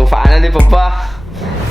So finally पापा,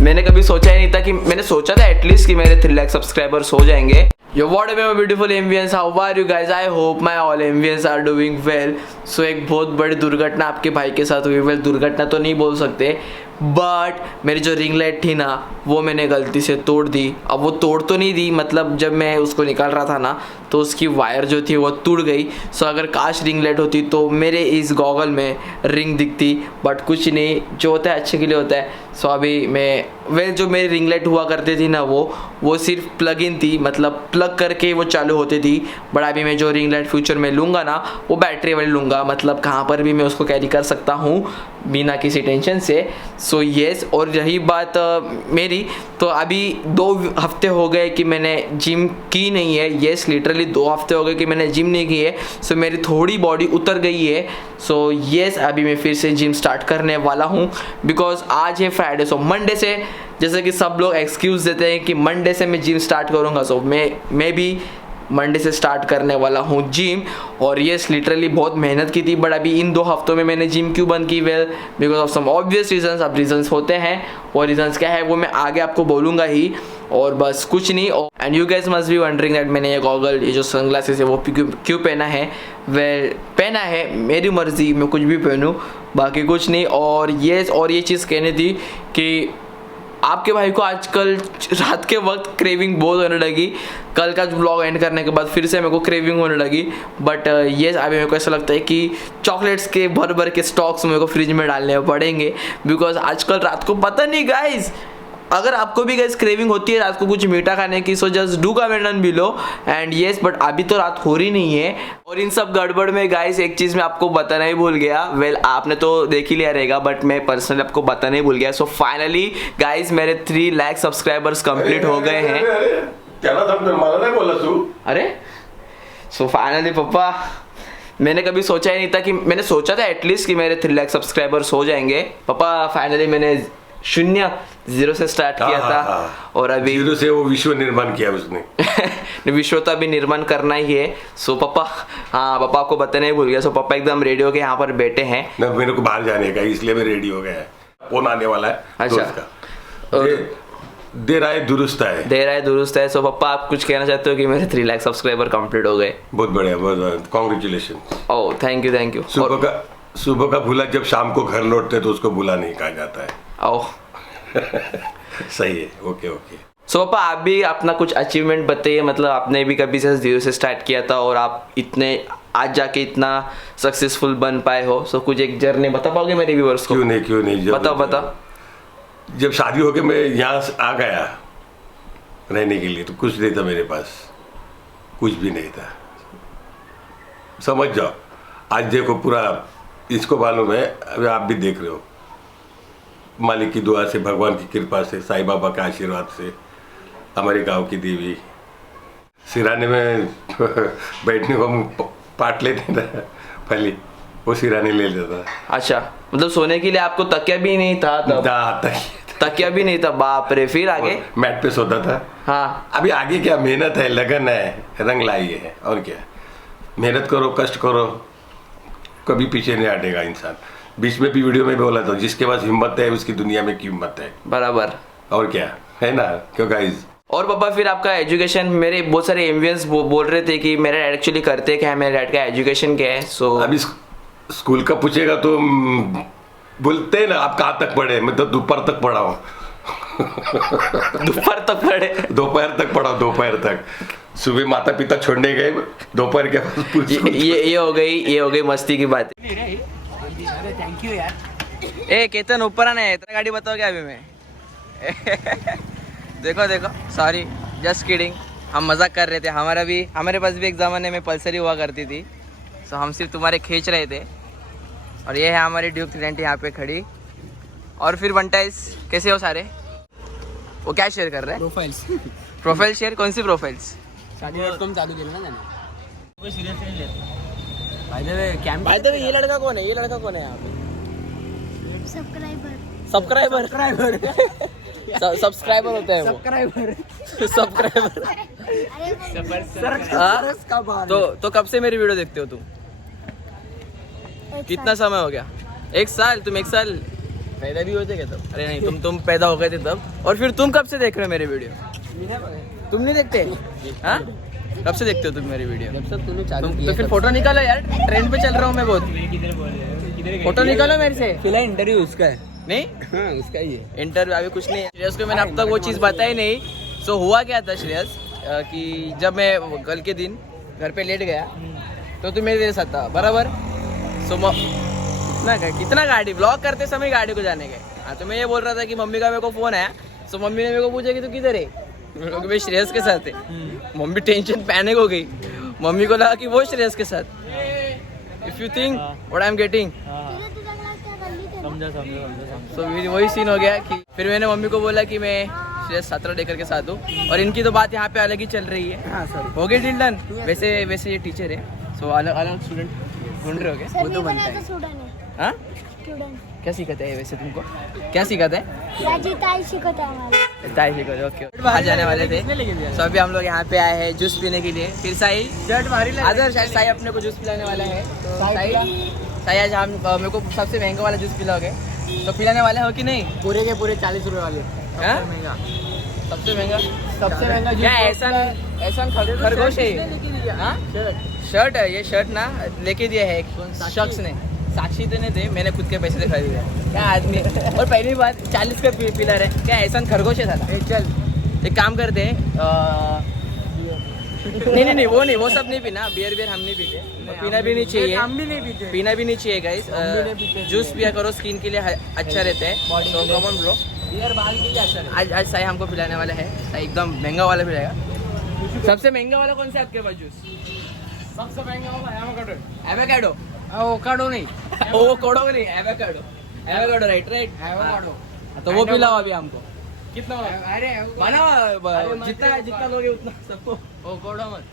मैंने कभी सोचा ही नहीं था कि मैंने सोचा था एटलीस्ट कि मेरे 3 लाख सब्सक्राइबर्स हो जाएंगे. Yo, what up my beautiful MVNs, how are you guys? I hope my all MVNs are doing well. So एक बहुत बड़ी दुर्घटना आपके भाई के साथ हुई. वेल दुर्घटना तो नहीं बोल सकते, बट मेरी जो रिंग लाइट थी ना वो मैंने गलती से तोड़ दी. अब वो तोड़ तो नहीं दी, मतलब जब मैं उसको निकाल रहा था ना तो उसकी वायर जो थी वो टूट गई. सो अगर काश रिंग लाइट होती तो मेरे इस गॉगल में रिंग दिखती, बट कुछ नहीं, जो होता है अच्छे के लिए होता है. सो अभी मैं जो मेरी रिंग लाइट हुआ करती थी ना वो सिर्फ प्लग इन थी, मतलब प्लग करके वो चालू होती थी. बट अभी मैं जो रिंग लाइट फ्यूचर में लूँगा ना वो बैटरी वाली लूँगा, मतलब कहाँ पर भी मैं उसको कैरी कर सकता हूँ बिना किसी टेंशन से. सो येस, और रही बात मेरी, तो अभी 2 हफ्ते हो गए कि मैंने जिम की नहीं है. येस, लिटरली 2 हफ्ते हो गए कि मैंने जिम नहीं की है. सो मेरी थोड़ी बॉडी उतर गई है. सो येस, अभी मैं फिर से जिम स्टार्ट करने वाला हूँ, बिकॉज आज है फ्राइडे. सो मंडे से, जैसे कि सब लोग एक्सक्यूज़ देते हैं कि मंडे से मैं जिम स्टार्ट करूँगा, सो मैं भी मंडे से स्टार्ट करने वाला हूँ जिम. और येस, लिटरली बहुत मेहनत की थी, बट अभी इन 2 हफ्तों में मैंने जिम क्यों बंद की? Well because of some obvious reasons. अब रीजंस होते हैं, और रीजंस क्या है वो मैं आगे आपको बोलूँगा ही, और बस कुछ नहीं. And you guys must be wondering that मैंने ये गॉगल, ये जो सनग्लासेस है वो क्यों पहना है. वेल पहना है, मेरी मर्जी, मैं कुछ भी पहनूँ, बाकी कुछ नहीं. और ये चीज़ कहनी थी कि आपके भाई को आजकल रात के वक्त क्रेविंग बहुत होने लगी. कल का व्लॉग एंड करने के बाद फिर से मेरे को क्रेविंग होने लगी. बट ये अभी मेरे को ऐसा लगता है कि चॉकलेट्स के भर के स्टॉक्स मेरे को फ्रिज में डालने पड़ेंगे, बिकॉज आजकल रात को पता नहीं गाइस, अगर आपको भी गाइस क्रेविंग होती है रात को कुछ मीठा खाने की, so just do comment on below. And yes, but अभी तो रात हो रही नहीं है. और इन सब गड़बड़ में गाइस एक चीज़ मैं आपको बताना ही भूल गया. वेल आपने तो देख ही लिया रहेगा, बट मैं पर्सनली आपको बताना ही भूल गया. सो फाइनली गाइस मेरे 3 लाख सब्सक्राइबर्स कंप्लीट हो गए हैं. अरे सो फाइनली पापा, मैंने कभी सोचा ही नहीं था कि, मैंने सोचा था एटलीस्ट कि मेरे 3 लाख सब्सक्राइबर्स हो जाएंगे. पापा फाइनली मैंने 0 से स्टार्ट किया था, और अभी 0 से वो विश्व निर्माण किया उसने. विश्व तो अभी निर्माण करना ही है. सो पापा, हाँ पापा आपको बताने ही भूल गया. सो पापा एकदम रेडी होके यहाँ पर बैठे हैं. ना मेरे को बाहर जाने का, इसलिए मैं रेडी हो गया. फोन आने वाला है. अच्छा, देर आए दुरुस्त है. सो पापा आप कुछ कहना चाहते हो कि मेरे 3 लाख सब्सक्राइबर कंप्लीट हो गए? बहुत बढ़िया, बहुत कॉन्ग्रेचुलेशन. Oh thank you. सुबह का भूला जब शाम को घर लौटते तो उसको भूला नहीं कहा जाता है. ओह सही है. ओके. सो पापा आप भी अपना कुछ अचीवमेंट बताइए, मतलब आपने भी कभी से 0 से स्टार्ट किया था और आप इतने आज जाके इतना सक्सेसफुल बन पाए हो. सो कुछ एक जर्नी बता पाओगे मेरे व्यूअर्स को? क्यों नहीं बताओ. जब शादी होके मैं यहाँ आ गया रहने के लिए तो कुछ नहीं था मेरे पास, कुछ भी नहीं था. समझ जाओ. आज देखो पूरा, इसको मालूम है, अभी आप भी देख रहे हो, मालिक की दुआ से, भगवान की कृपा से, साईं बाबा के आशीर्वाद से, हमारे गांव की देवी सिराने में बैठने को हम पाट लेते थे पहले, वो सिराने ले लेता था. अच्छा, मतलब सोने के लिए आपको तकिया भी नहीं था तब? तकिया भी नहीं था, बाप रे. फिर आगे मैट पे सोता था. हाँ, अभी आगे क्या, मेहनत है, लगन है, रंग लाई है, और क्या. मेहनत करो, कष्ट करो, कभी पीछे नहीं हटेगा इंसान. बीच में भी वीडियो में बोला था, जिसके पास हिम्मत है उसकी दुनिया में की हिम्मत है. बराबर. और क्या है ना, क्यों गाइस. और पापा फिर आपका एजुकेशन, मेरे बहुत सारे एमवीएंस बोल रहे थे कि मेरे डैड एक्चुअली करते क्या है, मेरे डैड का एजुकेशन क्या है. सो अभी स्कूल का पूछेगा तो बोलते हैं ना, आप कहाँ तक पढ़े? मैं तो दोपहर तक पढ़ा हूँ. दोपहर तक पढ़े? दोपहर तक. सुबह माता पिता छोड़ने गए, दोपहर के बाद ये हो गई मस्ती की बात. थैंक यू यार. ए केतन ऊपर आना है, इतना गाड़ी बताओ क्या अभी मैं. देखो सॉरी, जस्ट किडिंग, हम मजाक कर रहे थे. हमारे पास भी एक ज़माने में पल्सर ही हुआ करती थी. सो हम सिर्फ तुम्हारे खींच रहे थे. और ये है हमारी ड्यूक 390 यहाँ पे खड़ी. और फिर बंटाइस कैसे हो सारे? वो क्या शेयर कर रहे हैं? Profile share. कौन सी प्रोफाइल्स? शादी.com चालू केलं ना त्याने. कोई सीरियस नहीं लेता. भाई तो ये लड़का कौन है? यहाँ पे सब्सक्राइबर होता है वो. सब्सक्राइबर. तो कब से मेरी वीडियो देखते हो तुम? कितना समय हो गया? 1 साल. तुम 1 साल पैदा भी होते क्या तब? अरे नहीं, तुम पैदा हो गए थे तब। और फिर तुम कब से देख रहे हो मेरे वीडियो? तुम नहीं देखते? हाँ, कब से देखते हो तुम मेरी वीडियो? जब सब तूने चालू तुम किया तो फिर फोटो निकालो यार, ट्रेंड पे चल रहा हूँ मैं बहुत। फोटो निकालो मेरे से। फिलहाल इंटरव्यू उसका है। नहीं, हाँ उसका ही है। इंटरव्यू अभी कुछ नहीं है। श्रेयस को मैंने अब तक वो चीज़ बताई नहीं। सो हुआ क्या था श्रेयस, कि जब मैं कल के दिन घर पे लेट गया तो तू मेरे साथ था बराबर। सो कितना गाड़ी ब्लॉक करते समय गाड़ी को जाने गए। हाँ, तो मैं ये बोल रहा था कि मम्मी का मेरे को फोन आया। सो मम्मी ने मेरे को पूछा कि तू किधर है, क्योंकि मैं श्रेयस के साथ है। मम्मी टेंशन पैनिक हो गई। मम्मी को लगा कि वो श्रेयस के साथ। If you think what I am getting, so वही सीन हो गया कि फिर मैंने मम्मी को बोला कि मैं श्रेयस छात्रा लेकर के साथ हूँ। और इनकी तो बात यहाँ पे अलग ही चल रही है। हाँ सर। हो गए डील डन। वैसे ये टीचर है, सो अलग अलग स्टूडेंट ढूंढ रहे हो क्या? वो तो बनता है। हाँ, स्टूडेंट क्या सिखाते हैं वैसे तुमको? क्या सिखाते हैं? राजी ताई शिकता है हमारे। ताई सिखाते, ओके। बाहर जाने वाले थे, सो अभी हम लोग यहाँ पे आए हैं जूस पीने के लिए। फिर साई आदर शायद साई अपने को जूस पिलाने वाला है। तो साई आज हम मेरे को सबसे महंगा वाला जूस पिलाओगे, तो पिलाने वाले हो कि नहीं? पूरे के पूरे 40 रुपए वाले। हाँ? महंगा। सबसे महंगा सबसे महंगा क्या? ऐसा खरगोश है? हाँ? शर्ट है ये। शर्ट ना लेके दिया है एक शख्स ने, साक्षी तो नहीं थे, मैंने खुद के पैसे से खरीदा। क्या आदमी। और पहली बात 40 का पिला रहे। क्या ऐसा खरगोश है साला? चल एक काम करते हैं, नहीं वो सब नहीं पीना। बियर हम नहीं पीते, और पीना भी नहीं चाहिए। हम भी नहीं पीते। पीना भी नहीं चाहिए गाइस। जूस पिया करो, स्किन के लिए अच्छा रहता है। सो कम ऑन ब्रो, बियर बाल के लिए अच्छा है। आज साई हमको पिलाने वाला है। साई एकदम महंगा वाला पिलाएगा। सबसे महंगा वाला कौन सा है आपके पास जूस? सबसे महंगा होगा एवोकाडो। एवोकाडो नहीं, एवोकाडो नहीं, एवोकाडो राइट। तो वो पिलाओ अभी हमको। कितना होगा? अरे बना जितना लोगे उतना सबको। एवोकाडो मत।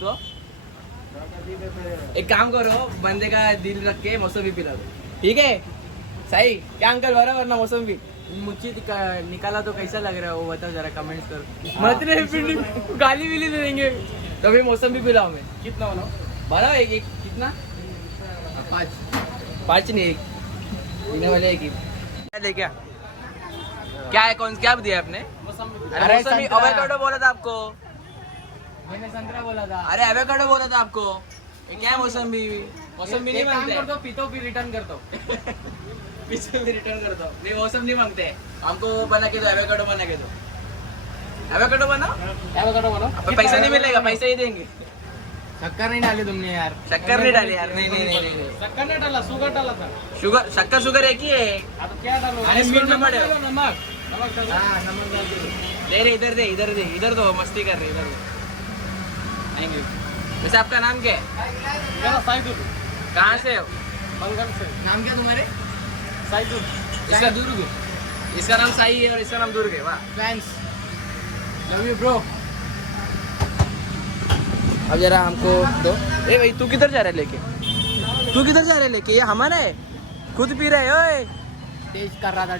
तो एक काम करो, बंदे का दिल रख के मौसमी पिला दो, ठीक है? सही क्या अंकल? भरा वरना मौसमी मुझे निकाला तो कैसा लग रहा है वो बताओ जरा, कमेंट्स करो। मतलब गाली विली दे देंगे। तो अभी मौसमी पिलाओ मैं। कितना वाला? भरा एक कितना? 5 नहीं, एक पीने वाले एक ही। क्या ले क्या? क्या है? क्या दिया आपने? अरे मौसमी एवोकाडो बोला था आपको। मैंने संतरा बोला था। अरे एवोकाडो बोला था आपको। ये क्या है? मौसमी नहीं मांगते। कर दो, पीतो फिर रिटर्न कर दो। पीछे भी रिटर्न कर दो। नहीं मौसम नहीं मांगते, हमको बना के दो, एवोकाडो बना के दो। एवोकाडो बनाओ। एवोकाडो बोलो। अब पैसा नहीं मिलेगा, पैसा ही देंगे। शक्कर नहीं डाली तुमने यार। शक्कर नहीं डाली यार। नहीं। शक्कर नहीं डाला, शुगर डाला था। शक्कर एक ही है। अब क्या डालो? अरे स्कूल में पढ़े हो। नमक डालो। हाँ नमक डाल दो। दे इधर दो, मस्ती कर रहे इधर दो। Thank you. वैसे आपका नाम क्या है? मेरा साइदुल। कहाँ से हो? बंगल से। नाम क्या तुम्हारे? साइदुल। इसका नाम साई है और इसका नाम दुर्ग है। वाह, थैंक्स, लव यू ब्रो। अब जरा हमको दो। ए भाई तू किधर जा रहा है लेके? ये हमारा है, खुद पी रहे ओए। टेस्ट कर रहा था।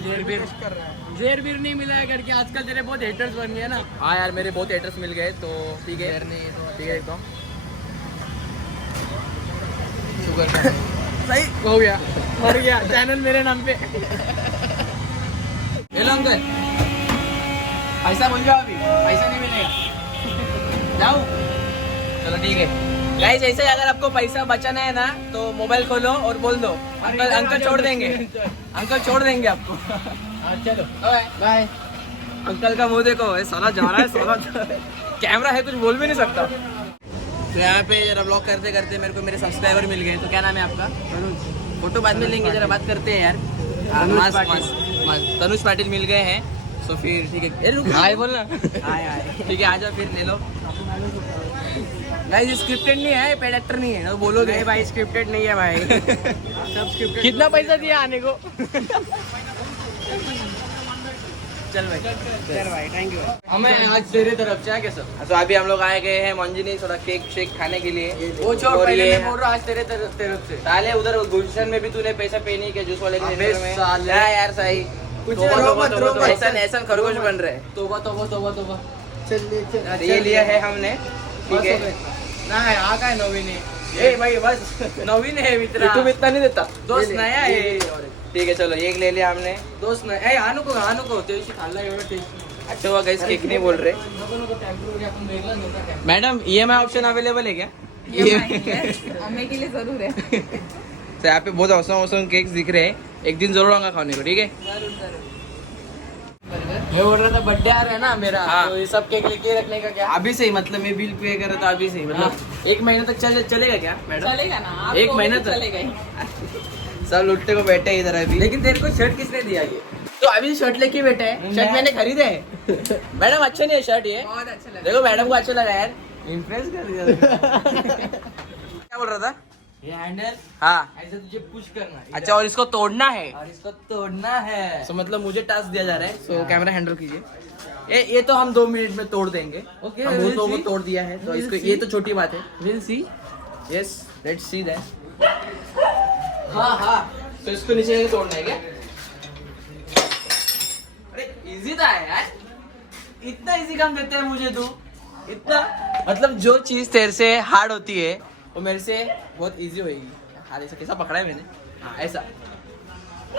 जेर नहीं मिला है करके आजकल तेरे बहुत हेटर्स बन गए ना। हाँ यार, मेरे बहुत एड्रेस मिल गए, तो ठीक है एकदम शुगर। सही हो गया, मर गया चैनल मेरे नाम पे। ले लो अंकल, पैसा बोल जाओ, अभी पैसा नहीं मिलेगा। जाओ, चलो ठीक है गाइस। ऐसे अगर आपको पैसा बचाना है ना, तो मोबाइल खोलो और बोल दो, अंकल छोड़ देंगे। आपको। चलो बाय। अंकल का मुंह देखो, साला जा रहा है साला। कैमरा है, कुछ बोल भी नहीं सकता। तो यहाँ पे जरा ब्लॉग करते करते मेरे को मेरे सब्सक्राइबर मिल गए। तो क्या नाम है आपका? फोटो बाद में लेंगे, जरा बात करते हैं यार। तनुज पाटिल मिल गए हैं, तो फिर ठीक है। हाय बोलना। ठीक है, आ जाओ फिर ले लो। गाइस स्क्रिप्टेड नहीं है, पेड एक्टर नहीं है, तो बोलोगे भाई स्क्रिप्टेड नहीं है भाई। सब स्क्रिप्टेड। कितना पैसा दिया आने को? चल भाई थैंक यू। हमें आज तेरे तरफ से आगे सब। तो अभी हम लोग आए गए हैं मंजिनी थोड़ा केक शेक खाने के लिए। वो छोड़, और पहले ये मैं बोल रहा हूँ आज तेरे तरफ से। साले उधर गुलशन में भी तूने पैसा पे नहीं किया, जूस वाले के अबे लिए साले। क्या यार सही कुछ तोबा, ऐसा खरगोश बन रहे हैं। तोबा। चल ये लिया है हमने, ठीक है। नाही हा काय नवीन आहे ए भाई बस नवीन है मित्रा यूट्यूब इतना नहीं देता दोस्त नया आहे ठीक है चलो एक ले लिया हमने दोस्त नया ए हा नको त्याशी खाल्ला एवढं टेस्ट अच्छा हुआ गाइस केक नहीं बोल रहे नको नको टेम्परो घ्या आपण वेगळा घेऊया temporo madam EMI option available है क्या हमें के लिए जरूर है तो यहाँ पे बहुत औसम केक्स दिख रहे हैं एक दिन जरूर आऊंगा खाने को ठीक है जरूर जरूर मैं बोल रहा था बर्थडे आ रहा है ना मेरा हाँ। तो ये सब केक लेके रखने का क्या अभी से ही मतलब मैं बिल पे कर रहा था अभी से ही मतलब एक महीने तक चलेगा क्या मैडम चलेगा ना आपको एक महीना तो तक? चलेगा ही सब लुट्टे को बैठे हैं इधर अभी लेकिन तेरे को शर्ट किसने दिया ये तो अभी शर्ट लेके बैठे हैं शर्ट मैंने खरीदे है मैडम अच्छा नहीं है शर्ट ये बहुत अच्छा लगा देखो मैडम को अच्छा लगा यार इम्प्रेस कर दिया क्या बोल रहा था ये हैंडल हाँ ऐसे तुझे पुश करना है अच्छा और इसको तोड़ना है और इसको तोड़ना है तो मतलब मुझे टास्क दिया जा रहा है सो कैमरा हैंडल कीजिए ये तो हम 2 मिनट में तोड़ देंगे Okay, हम वो we'll तो वो see. तोड़ दिया है तो We'll इसको see. ये तो छोटी बात है will see yes let's see that हाँ हाँ तो इसको नीचे लेके तोड़ना है क्या अरे इजी था यार इतना इजी काम देते हैं मुझे तू इतना मतलब जो चीज तेरे से हार्ड होती है वो मेरे से बहुत इजी होगी हाथ ऐसा कैसा पकड़ा है मैंने हाँ ऐसा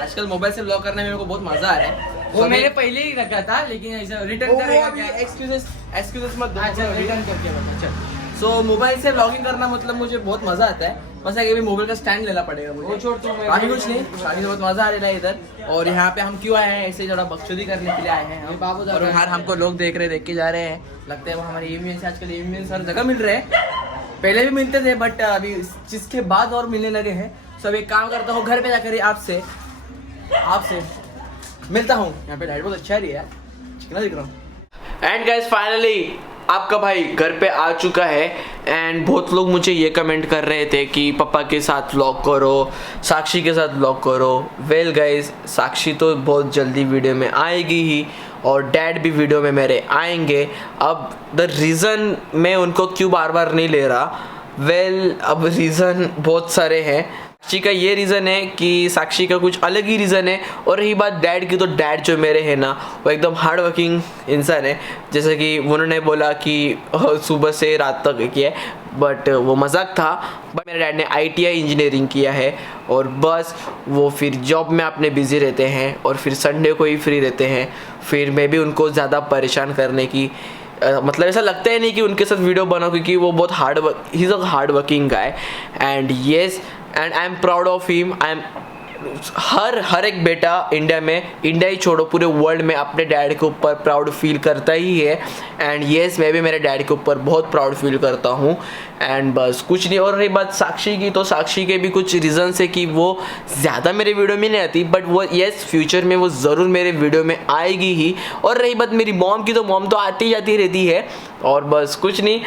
आजकल मोबाइल से ब्लॉग करने में मेरे को बहुत मजा आ रहा है वो मैंने पहले ही रखा था लेकिन ऐसा रिटर्न करेगा क्या एक्सक्यूजेस मत दो अच्छा रिटर्न करके बता चल सो मोबाइल से ब्लॉगिंग करना मतलब मुझे बहुत मजा आता है बस है कि मोबाइल का स्टैंड लेना पड़ेगा वो मुझे छोड़ तू मैं बाकी कुछ नहीं बाकी तो बहुत मजा आ रहा है इधर और यहाँ पे हम क्यों आए हैं ऐसे थोड़ा बकचोदी करने के लिए आए हैं ये हम बाबू दादा और है। बाहर हमको लोग देख रहे देख के जा रहे हैं लगता है वो हमारे एवियन से आजकल एवियन हर जगह मिल रहे हैं पहले भी मिलते थे बट अभी इस चीज के बाद और मिलने लगे हैं सब एक काम करता हूँ घर पे जाकर आपसे मिलता हूँ यहाँ पे लाइट बहुत अच्छा रही है चिकना दिख रहा हूँ एंड गाइस फाइनली आपका भाई घर पे आ चुका है एंड बहुत लोग मुझे ये कमेंट कर रहे थे कि पापा के साथ व्लॉग करो साक्षी के साथ व्लॉग करो वेल गाइस साक्षी तो बहुत जल्दी वीडियो में आएगी ही और डैड भी वीडियो में मेरे आएंगे अब द रीज़न मैं उनको क्यों बार बार नहीं ले रहा वेल अब रीज़न बहुत सारे हैं साक्षी का ये रीज़न है कि साक्षी का कुछ अलग ही रीज़न है और रही बात डैड की तो डैड जो मेरे हैं ना वो एकदम हार्ड वर्किंग इंसान है जैसे कि उन्होंने बोला कि सुबह से रात तक किया है बट वो मजाक था बट मेरे डैड ने ITI इंजीनियरिंग किया है और बस वो फिर जॉब में अपने बिज़ी रहते हैं और फिर संडे को ही फ्री रहते हैं फिर मैं भी उनको ज़्यादा परेशान करने की मतलब ऐसा लगता ही नहीं कि उनके साथ वीडियो बनाओ क्योंकि वो बहुत ही is a hard working guy and yes and I am proud of him I am हर एक बेटा इंडिया ही छोड़ो पूरे वर्ल्ड में अपने डैड के ऊपर प्राउड फील करता ही है एंड येस मैं भी मेरे डैड के ऊपर बहुत प्राउड फील करता हूँ एंड बस कुछ नहीं और रही बात साक्षी की तो साक्षी के भी कुछ रीज़न्स है कि वो ज़्यादा मेरे वीडियो में नहीं आती बट वो येस फ्यूचर में वो ज़रूर मेरे वीडियो में आएगी ही और रही बात मेरी मॉम की तो मॉम तो आती जाती रहती है और बस कुछ नहीं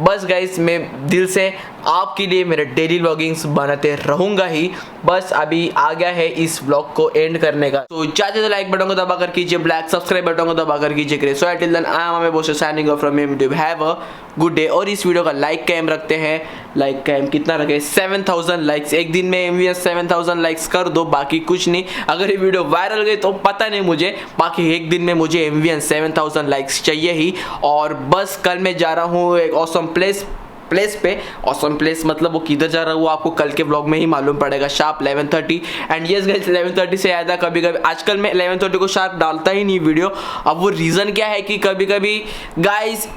बस गाइस मैं दिल से आपके लिए मेरे डेली व्लॉगिंग्स बनाते रहूँगा ही बस अभी आ गया है इस व्लॉग को एंड करने का तो चाहते तो लाइक बटन को दबा कर कीजिए ब्लैक सब्सक्राइब बटन को दबा कर कीजिए so till then I am Amey Bose signing off from YouTube have a good day और इस वीडियो का लाइक कैम रखते हैं लाइक कैम कितना रखे 7000 लाइक्स एक दिन में एमवीएस 7000 लाइक्स कर दो बाकी कुछ नहीं अगर ये वीडियो वायरल गई तो पता नहीं मुझे बाकी एक दिन में मुझे एमवीएस 7000 लाइक्स चाहिए ही और बस कल मैं जा रहा हूँ एक ऑसम प्लेस पे ऑसम प्लेस मतलब वो किधर जा रहा है वो आपको कल के व्लॉग में ही मालूम पड़ेगा शार्प 11:30 एंड यस गाइस 11:30 से आया था कभी कभी आजकल मैं 11:30 को शार्प डालता ही नहीं वीडियो अब वो रीज़न क्या है कि कभी कभी गाइस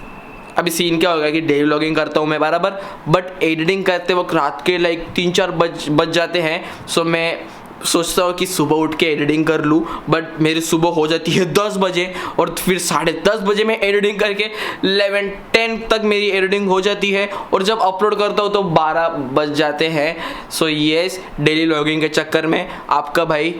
अभी सीन क्या होगा कि डेली व्लॉगिंग करता हूँ मैं बराबर बट एडिटिंग करते वक्त रात के लाइक 3-4 बज जाते हैं सो मैं सोचता हूँ कि सुबह उठ के एडिटिंग कर लूँ बट मेरी सुबह हो जाती है 10 बजे और फिर 10:30 बजे मैं एडिटिंग करके 11-10 तक मेरी एडिटिंग हो जाती है और जब अपलोड करता हूँ तो 12 बज जाते हैं सो येस डेली व्लॉगिंग के चक्कर में आपका भाई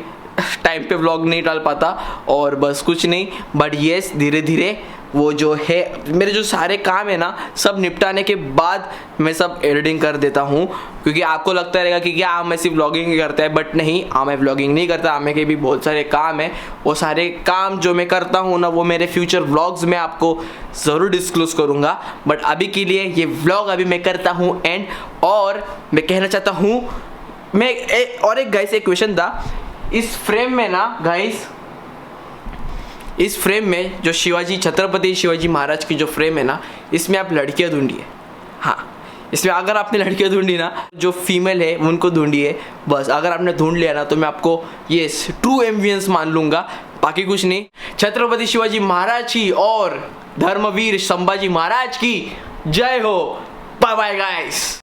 टाइम पे व्लॉग नहीं डाल पाता और बस कुछ नहीं बट येस धीरे धीरे वो जो है मेरे जो सारे काम है ना सब निपटाने के बाद मैं सब एडिटिंग कर देता हूँ क्योंकि आपको लगता रहेगा कि क्या आम ऐसी व्लॉगिंग ही करता है बट नहीं आम मैं व्लॉगिंग नहीं करता आमे के भी बहुत सारे काम है वो सारे काम जो मैं करता हूँ ना वो मेरे फ्यूचर व्लॉग्स में आपको ज़रूर डिस्क्लोज करूँगा बट अभी के लिए ये व्लॉग अभी मैं करता हूँ एंड और मैं कहना चाहता हूँ मैं और एक गाइस एक क्वेश्चन था इस फ्रेम में ना गाइस इस फ्रेम में जो शिवाजी छत्रपति शिवाजी महाराज की जो फ्रेम है ना इसमें आप लड़कियां ढूंढिए हाँ इसमें अगर आपने लड़कियां ढूंढी ना, जो फीमेल है उनको ढूंढिए बस। अगर आपने ढूंढ लिया ना तो मैं आपको ये ट्रू एमवीएंस मान लूंगा, बाकी कुछ नहीं। छत्रपति शिवाजी महाराज की और धर्मवीर संभाजी महाराज की जय हो। Bye bye guys.